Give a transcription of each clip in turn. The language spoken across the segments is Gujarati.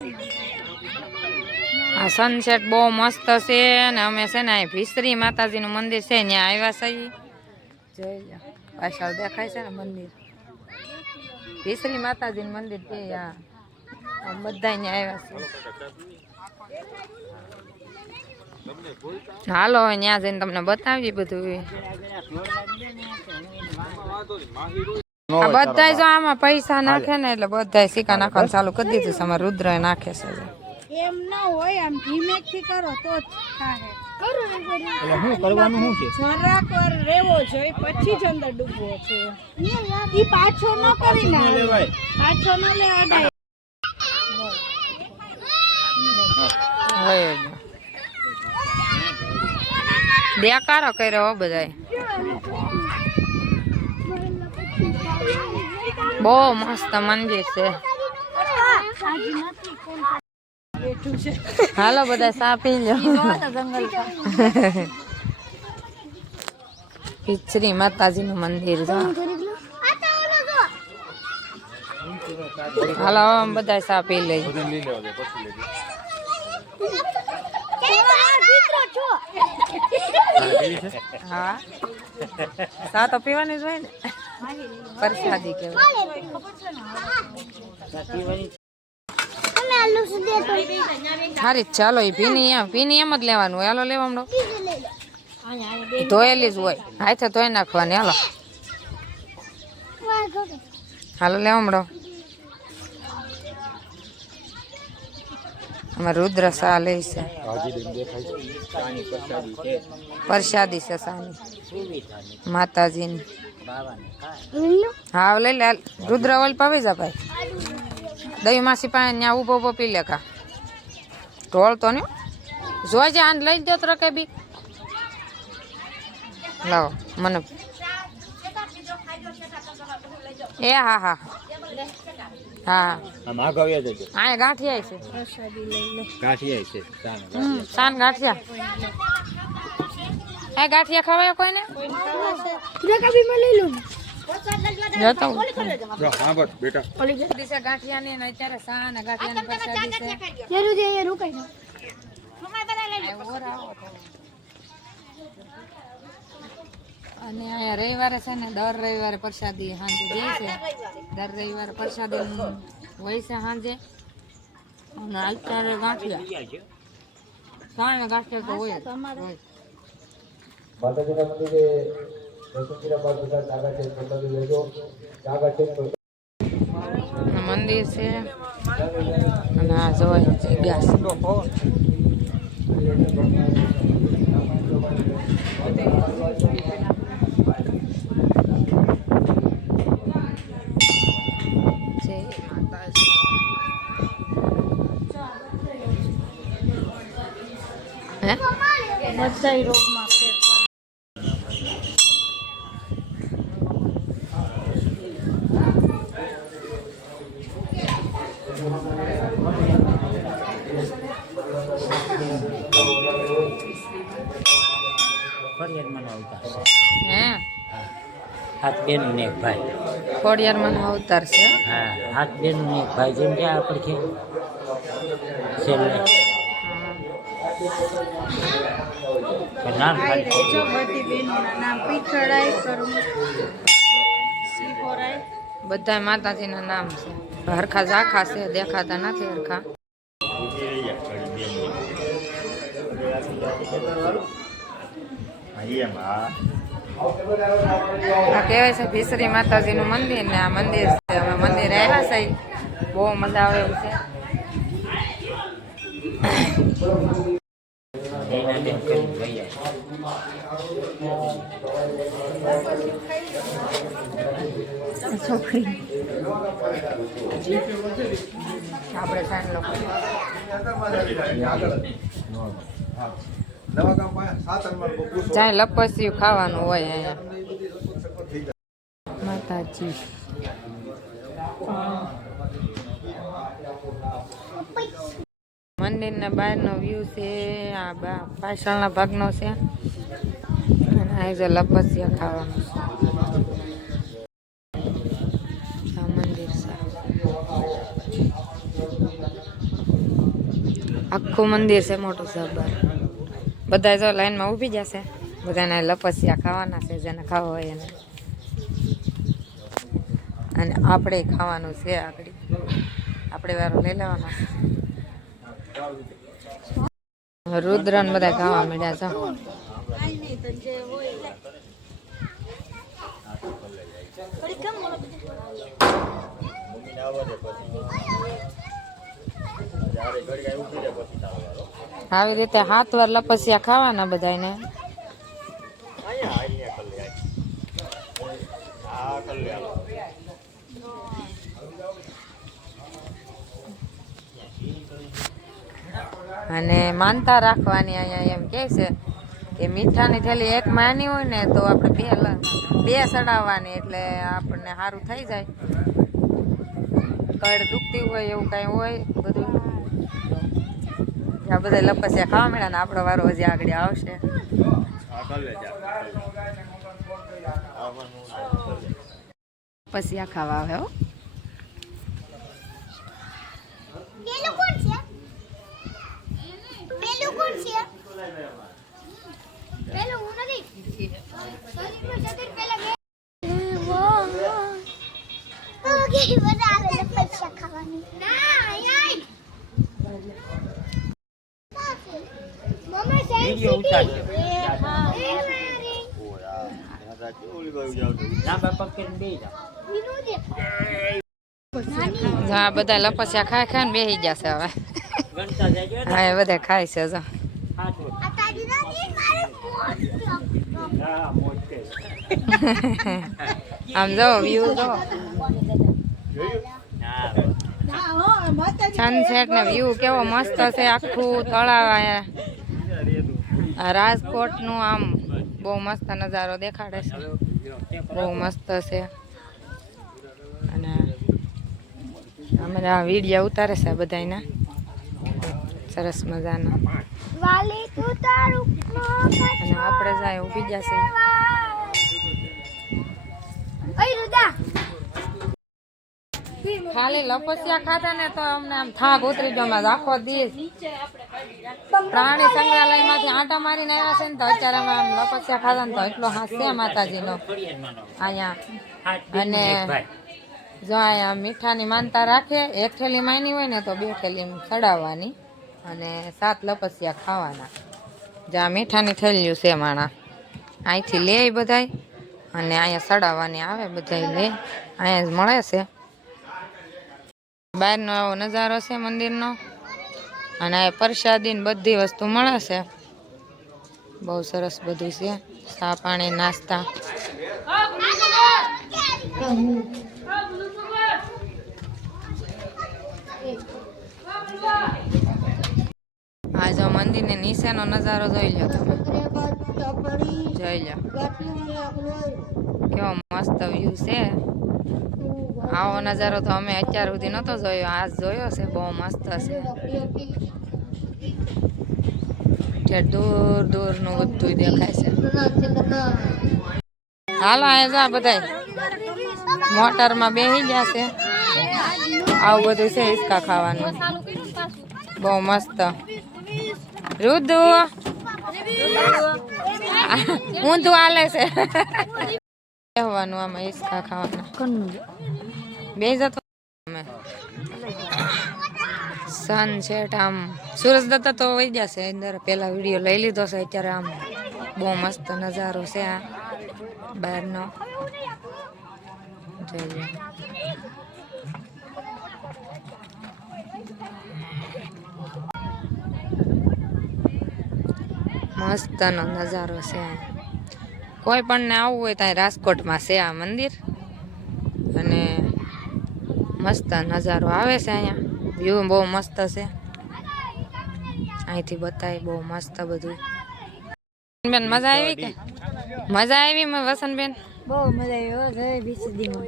આ સનસેટ બહુ મસ્ત છે ને અમે છે ને ભીસરી માતાજીનું મંદિર છે ત્યાં આવ્યા છીએ. જોઈ લો પાછળ દેખાય છે ને મંદિર, ભીસરી માતાજીનું મંદિર છે. બધા અહીંયા આવ્યા છે. હાલો હવે ત્યાં જઈને તમને બતાવીએ બધું. આ બધા જો આમાં પૈસા નાખે ને એટલે બધા સિક્કા નાખવાનું ચાલુ કરી દીધું છે. અમારે રુદ્ર નાખે છે. એમ ના હોય, આમ ધીમેથી કરો તો જ થાય. એટલે શું કરવાનું શું છે? જરાક વાર રહેવો જોઈએ પછી જ અંદર ડૂબવો છે. ઈ પાછો ન કરી ના લેવાય, પાછો ન લે અડાય. દેકારો કર્યો બધાય. બહુ મસ્ત મંદિર છે. હાલો બધા સા પી લો. ભીસરી માતાજીનું મંદિર છે. હાલો બધા સા પી લઈ. હા સા તો પીવાની જ હોય ને, પ્રસાદી કેવાય. સારી ચાલો એ ભીની એમ જ લેવાનું હોય. હાલો લેવા હમણાં ધોયેલી જ હોય, હાથે ધોઈ નાખવાની. હાલો હાલો લેવા હમણાં. અમે રુદ્ર શાહ લઈ છે. પ્રસાદી છે સાની માતાજીની. હા લઈ લે રુદ્ર ઓલ પાવી જા ભાઈ. દહીં માસી પાસે ત્યાં ઉભો ઉભો પી લે. કા ઢોળતો ને જોઈજે આને લઈ દો તો કે બી લાવો મને. એ હા હા હા આ ગાંઠિયા છે. સાન ગાંઠિયા એ ગાંઠિયા ખવાય કોઈને? ગાંઠિયા ને અત્યારે સા ને ગાંઠિયા અને અહીંયા રવિવારે છે ને દર રવિવારે પ્રસાદી સાંજે દે છે. દર રવિવારે પ્રસાદી હોય છે સાંજે. અને અત્યારે ગાંઠિયા સાને ગાંઠિયા તો હોય. મંદિર છે અને આ જોવાય જગ્યા બધા રોગમાં હાથ બેન ને એક ભાઈ ખોડિયારમાં અવતાર છે. હા હાથ બેન ને એક ભાઈ જેમ કે આ પડખે છેલ્લે નામ બધી બેનોના નામ પીઠળાઈ કરું સિહોરાઈ બધા માતાજીના નામ છે. હરખા ઝાખા છે, દેખાતા નથી હરખા. આ કહેવાય છે ભીસરી માતાજીનું મંદિર ને આ મંદિર છે. અમે મંદિર આવ્યા છે, બહુ મજા આવે એવું છે. છોકરી આપણે સાંજ લોકો જાય લપસ્યું ખાવાનું હોય અહીંયા. માતાજી મંદિરના બહારનો વ્યૂ છે. આ પાછળના ભાગનો છે અને આ જો લપસ્યા ખાવાનું છે. આ મંદિર છે. આખું મંદિર છે મોટું જબર. બધા જો લાઈનમાં ઊભી જશે. બધાને લપસિયા ખાવાના છે જેને ખાવા હોય એને. અને આપણે ખાવાનું છે આગળ. આપણે વારો લઈ લેવાનો છે. રુદ્રન બધા ખાવા મળ્યા છે. આવી રીતે 7 વાર લપસિયા ખાવાના બધાને. અને માનતા રાખવાની અહીંયા એમ કહે છે કે મીઠાની થેલી એક માની હોય ને તો આપણે બે સડાવવાની એટલે આપણને સારું થઈ જાય. કડ દુખતી હોય એવું કાંઈ હોય બધું. આ બધા લપસિયા ખાવા મળ્યા ને આપણો વારો હજી આગળ આવશે. લપસિયા ખાવા આવે હો. હા બધા લપસિયા ખાય ખાય ને બેસી જશે હવે. હા એ બધા ખાય છે જો. આમ જો વ્યૂ જો સનસેટ ને વ્યૂ કેવો મસ્ત છે. આખું તળાવ આ રાજકોટ નું આમ બહુ મસ્ત નજારો દેખાડે છે. બહુ મસ્ત છે. અને અમે આ વિડીયો ઉતારે છે બધાના સરસ મજાના. અને આપણે જાય ઊભી જશે. ખાલી લપસિયા ખાતા ને તો અમને આમ થાક ઉતરી ગયો. આખો દિવસ પ્રાણી સંગ્રહાલયમાંથી આંટા મારીને આવ્યા છે ને તો અત્યારે અમે આમ લપસિયા ખાતા ને તો એટલો હાથ છે માતાજીનો અહીંયા. અને જો અહીંયા મીઠાની માનતા રાખે. 1 થેલી માની હોય ને તો 2 થેલી ચડાવવાની અને 7 લપસિયા ખાવાના. જ્યાં મીઠાની થેલીઓ છે માણા અહીંથી લે બધાય અને અહીંયા ચડાવવાની આવે. બધા લે અહીંયા જ મળે છે. બહારનો આવો નજારો છે મંદિરનો. અને આ પ્રસાદી ને બધી વસ્તુ મળે છે. બહુ સરસ બધું છે. ચા પાણી નાસ્તા. આ જો મંદિરની નીચેનો નજારો જોઈ લો તમે. જોઈ લો કેવો મસ્ત વ્યૂ છે. આવો નજારો તો અમે અત્યાર સુધી નતો જોયો. આજ જોયો છે. બહુ મસ્ત છે. દૂર દૂર નું બધું દેખાય છે. હાલો આ બધા મોટરમાં બેસી જશે. આવું બધું છે હિસકા ખાવાનું. બહુ મસ્ત. રુદુ ઊંધું હાલે છે. બેહવાનું આમાં હિસકા ખાવાના. બે જતો અમે સનસેટ આમ સુરજ દત્તા તો વહી જશે અંદર. પેલા વિડીયો લઈ લીધો છે. અત્યારે આમ બહુ મસ્ત નજારો છે આ બહારનો. જોઈએ મસ્તનો નજારો છે. કોઈ પણ ને આવવું હોય ત્યાં રાજકોટમાં છે આ મંદિર. અને મસ્ત નજારો આવે છે અહીંયા. વ્યૂ બહુ મસ્ત છે. અહીંથી બતાવી બહુ મસ્ત બધું. બેન મજા આવી કે મજા આવી વસંતબેન? બહુ મજા આવી. જય ભીસરીમાં.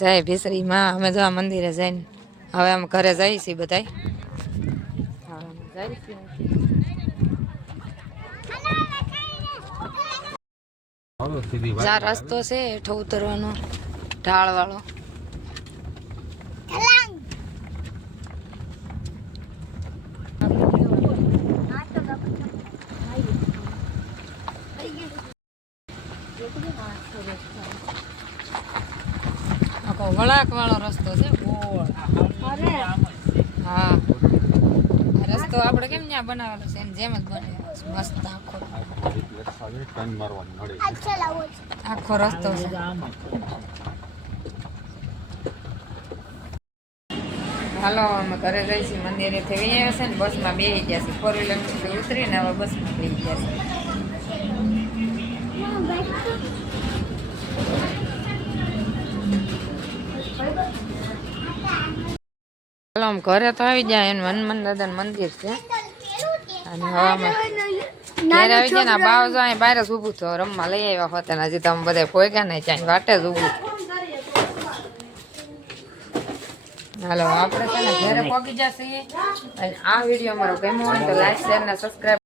જય ભીસરીમાં. અમે જો આ મંદિરે જઈને હવે અમે ઘરે જઈએ છીએ બધા. જા રસ્તો છે હેઠો ઉતરવાનો ઢાળ વાળો. વળાંક વાળો રસ્તો છે અરે હા આ રસ્તો આપણે કેમ ત્યાં બનાવેલો છે એની જેમ જ બનાવેલો છે મસ્ત આખો રસ્તો છે હાલો અમે ઘરે જઈ છીએ મંદિરેથી આવ્યા છે ને બસમાં બેસી ગયા છે 4 વ્હીલર ઉતરીને હવે બસમાં બેસી ગયા છે હાલો આમ ઘરે તો આવી જાય એનું હનુમાન દાદાનું મંદિર છે અને હવે અમે ઘરે આવી ગયા ને બાવ જો અહીં બહાર જ ઊભું થયો રમવા લઈ આવ્યા હોત ને હજી તમે બધા ભોગ્યા નહીં ત્યાં વાટે જ ઊભું હાલો આપણે છે ને ઘરે પહોંચી જશે અને આ વિડીયો અમારો ગમ્યો હોય તો લાઈક શેર ને સબસ્ક્રાઈબ